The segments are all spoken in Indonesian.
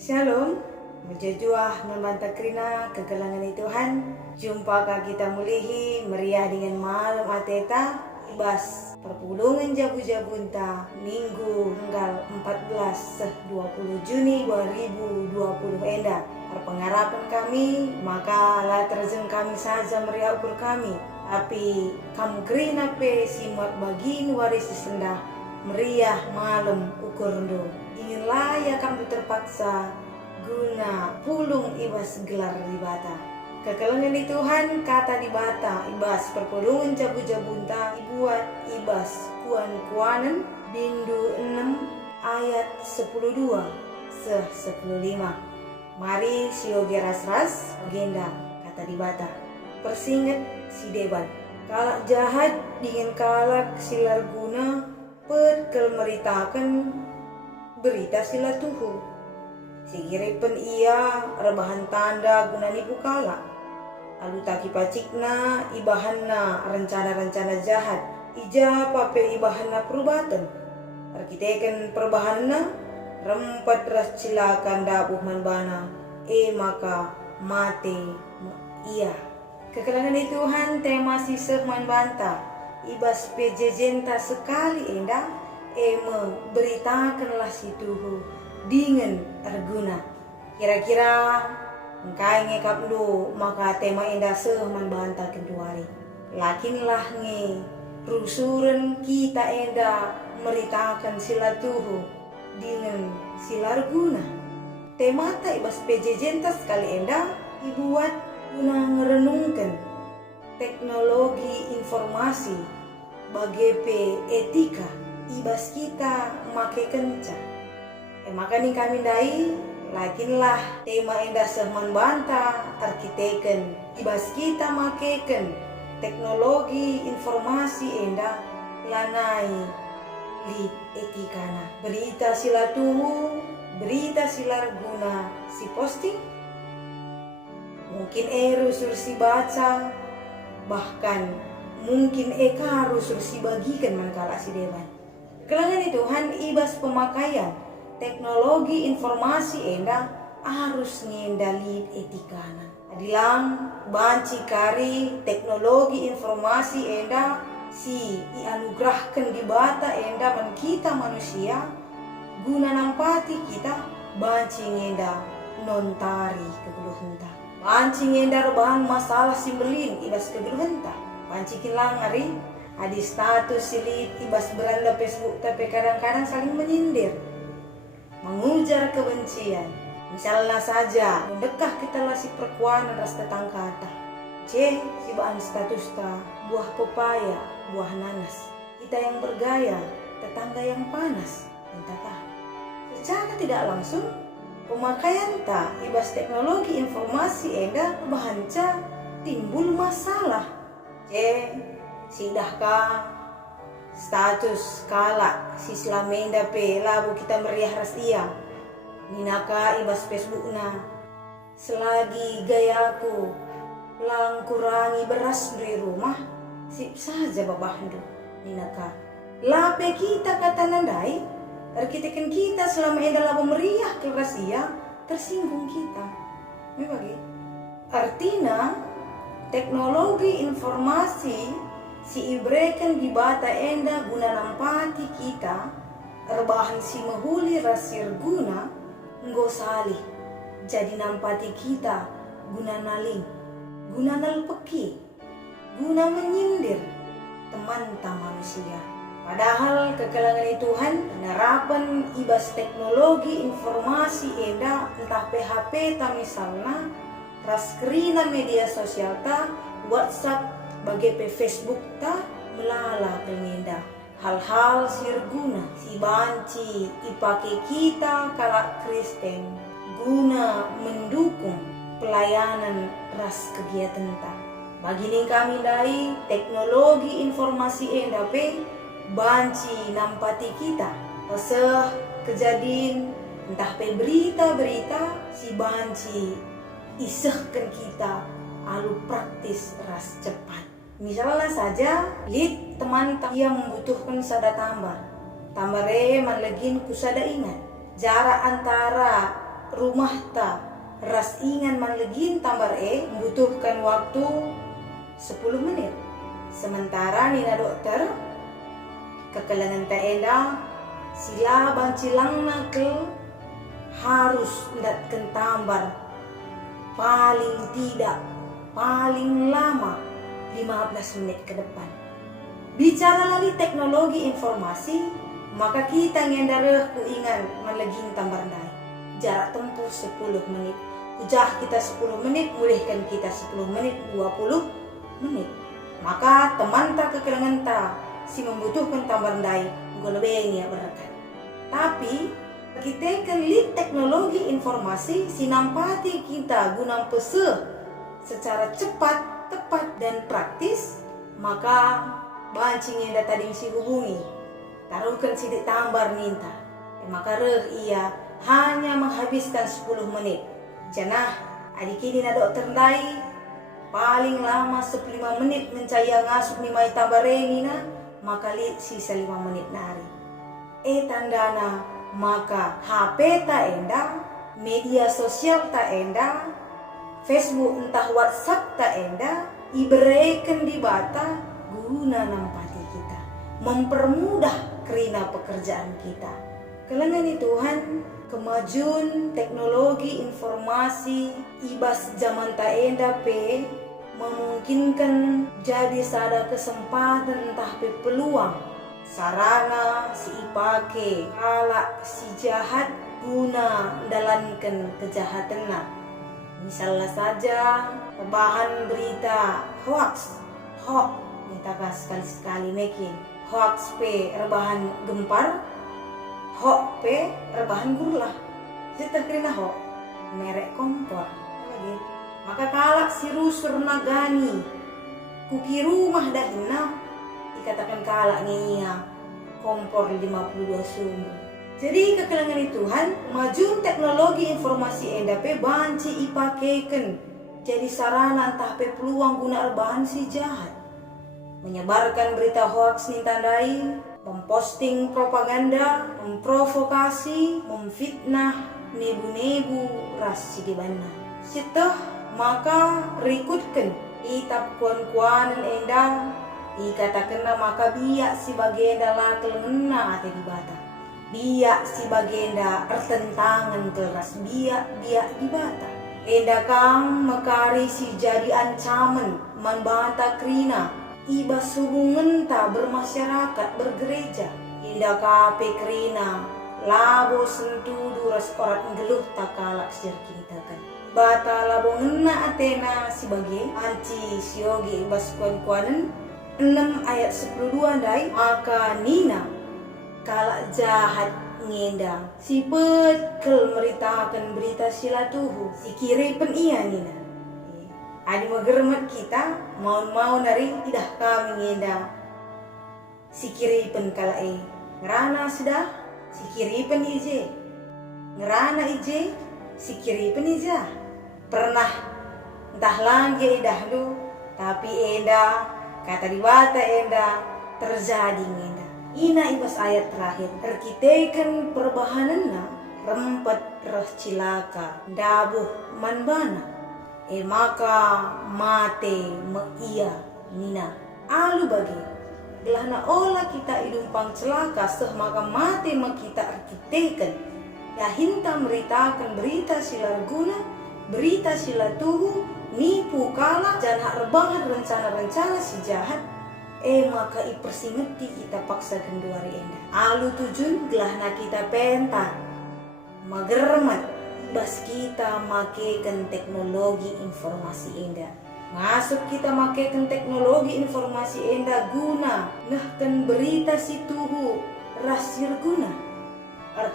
Shalom, berjajuah membantah krina kegelangan Tuhan. Jumpa kita mulihi meriah dengan malam ateta ibas perpulungan jabu-jabunta Minggu tanggal 14 20 Juni 2020 enda. Perpengharapan kami maka lah terjun kami saja meriah ukur kami, tapi kamu krina pe simat bagin waris sendah meriah malam ukur ndo. Ingin layak kamu terpaksa guna pulung ibas gelar di bata. Kekelengan di Tuhan kata di bata ibas perpulungan jabu-jabunta dibuat ibas kuan-kuanan bindu 6 ayat 10:2 10:5. Mari sioge ras-ras agenda kata di bata. Persinget si deban. Kalak jahat dengan kalak silar guna perkel meritakan berita sila tuhu. Sigiripen ia rebahan tanda guna nipu kalak. Alu taki pacikna ibahanna rencana-rencana jahat. Ija pape ibahanna perubatan. Arkiteken perbahanna rempat ras cilakan dabuh manbana. Maka mate ia. Kekelangan di Tuhan tema siseh manbanta. Ibas pejejenta sekali endah beritakanlah si tuhu dengan arguna. Kira-kira engkai ngekap lu maka tema endah seh manbanta keduari. Lakinlah nge rusuren kita endah meritakan sila tuhu dengan sila arguna. Tema ta ibas pejejenta sekali endah dibuat guna ngerenungkan teknologi informasi bagi etika ibas kita make kenca. Maka nih kami dai lakinlah tema endah sehman banta arkiteken ibas kita makeken teknologi informasi endah lanai lid etikana. Berita sila tuhu, berita silar guna si posting, mungkin rusur si baca, bahkan mungkin rusur si bagikan mankala si dewan. Kelangan itu Tuhan ibas pemakaian teknologi informasi endah harus ngendali etikana. Adilang banci kari teknologi informasi endah si ianugerahkan di bata endah man kita manusia guna nampati kita banci ngendah nontari kegeluhenta. Banci ngendar bahan masalah simbelin ibas kegeluhenta. Banci kilang hari adi status silit ibas beranda Facebook tapi kadang-kadang saling menyindir, mengujar kebencian. Misalnya saja mendekah kita lah si perkuanan ras tetangkata. Si bahan status ta buah pepaya, buah nanas. Kita yang bergaya, tetangga yang panas. Entahkah secara tidak langsung pemakaian ta ibas teknologi informasi endah bahanca timbul masalah. Sidahkah status kalak si selamenda pe labu kita meriah ras ia. Ninaka ibas Facebookna selagi gayaku lang kurangi beras di rumah sip saja babahandu. Ninaka lape kita kata nandai arkiteken kita selama enda labu meriah keras ia tersinggung kita. Bagi artinya teknologi informasi si ibreken di bata enda guna nampati kita rebahan si mahuli rasir guna nggosali jadi nampati kita guna naling, guna nalpeki, guna menyindir teman-teman manusia. Padahal kekelangan Tuhan penerapan ibas teknologi informasi enda entah PHP ta misalnya raskrina media sosial ta WhatsApp bagi Facebook ta melala pengenda hal-hal sirguna si banci ipake kita kalak Kristen guna mendukung pelayanan ras kegiatan ta. Bagini kami dai teknologi informasi enda pe banci nampati kita paseh kejadian entah pe berita-berita si banci isehkan kita alu praktis ras cepat. Misalnya saja lid teman yang membutuhkan sada tambah tambare man legin kusada ingat jarak antara rumah ta ras ingan manlegin tambar membutuhkan waktu 10 menit. Sementara nina dokter kekalangan ta enda sila bancilang nakel harus ndatken tambar paling lama 15 menit ke depan. Bicara lagi teknologi informasi, maka kita ngendareh ku ingan manlegin tambar dai. Jarak tempuh 10 menit. Ujah kita 10 menit, mulihkan kita 10 menit, 20 menit. Maka teman tak kekurangan tak si membutuhkan tambar dai, lebih ya berkat. Tapi kita kan lihat teknologi informasi sinampati kita guna pese secara cepat, tepat dan praktis, maka bancing yang tadi si hubungi taruhkan sidik tambar ninta. Maka ia hanya menghabiskan 10 menit. Janah adik ini na dokter dai paling lama 15 menit mencaya ngasup ni mai tambareni na, maka lihat sisa 5 menit nari. Tandana maka HP ta enda, media sosial ta enda, Facebook entah WhatsApp ta enda, ibereken di bata guna nampati kita, mempermudah kerina pekerjaan kita. Kelengani Tuhan, kemajuan teknologi informasi ibas zaman ta enda memungkinkan jadi sada kesempatan entah peluang sarana si ipake kalak si jahat guna dalankan kejahatan. Misalnya saja bahan berita hoax mintakan sekali-sekali making hoax rebahan gempar, hoax rebahan gurlah. Kita kena hoax merek kompor lagi. Maka kalak si rusur nagani kuki rumah dahina dikatakan kalak niya kompor 52 sumber. Jadi kekalangan Tuhan, majuan teknologi informasi endape banci ipakekan jadi sarana entah peluang guna rebahan si jahat. Menyebarkan berita hoax nintandai, memposting propaganda, memprovokasi, memfitnah, nebu-nebu ras si dibana. Sitoh maka rikutkan itap kuan-kuanan enda dikatakan maka biak si bagenda lakel ngena ate di bata. Biak si bagenda pertentangan keras biak di bata. Enda kang makari si jadi ancaman membanta krina ibas hubungan ta bermasyarakat bergereja. Enda kape krina labo sentudu ras orat ngeluh takalak sir kinitakan. Bata labo ngena atena si bagi anci siogi ibas kuan-kuanan 6 ayat 12 dai, maka nina kalak jahat ngenda si petkel meritakan berita silatuhu si kiripen iya nina. Adi magermat kita mau nari tidak kami ngenda si kiripen kalak ngerana sudah si kiripen ije ngerana ije si kiripen ija pernah entah lagi dahulu tapi enda kata dibata enda terjadi ngenda. Ina ibas ayat terakhir terkitekan perbahananna rempet reh cilaka dabuh manbana maka mate meia nina alu bagi gelahna olah kita idumpang celaka seh maka mate kita arkitekan dahinta meritakan berita silarguna berita silatuhu nipu kala jangan rebangan rencana-rencana si jahat maka ipersingeti kita paksa kenduari enda alu tujun gelahna kita pentan magermat bas kita makekan teknologi informasi enda masuk kita makekan teknologi informasi enda guna ngahkan berita si tuhu rasir guna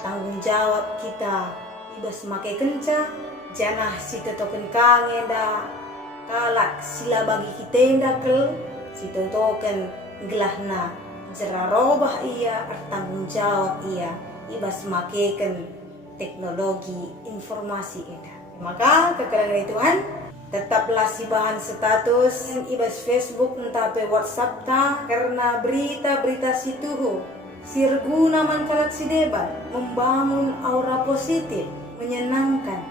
tanggung jawab kita ibas make kenca janah si tetoken kangenda kalak sila bagi kita enda kel si tetoken gelahna jerarobah iya tanggung jawab iya ibas makekan teknologi informasi enda. Maka kekalangan Tuhan tetaplah si bahan status ibas Facebook entah pe WhatsApp ta karena berita-berita si tuhu sirguna man kalak si debat membangun aura positif menyenangkan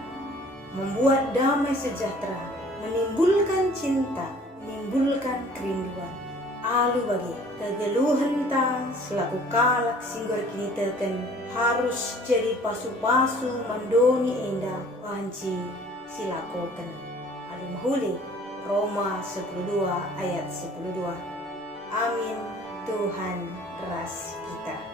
membuat damai sejahtera, menimbulkan cinta, menimbulkan kerinduan. Alu bagi kegeluhan ta selaku kalak singgor kini teken harus jadi pasu-pasu mandoni indah wanci silakoken. Alu mahuli Roma 12 ayat 12. Amin. Tuhan ras kita.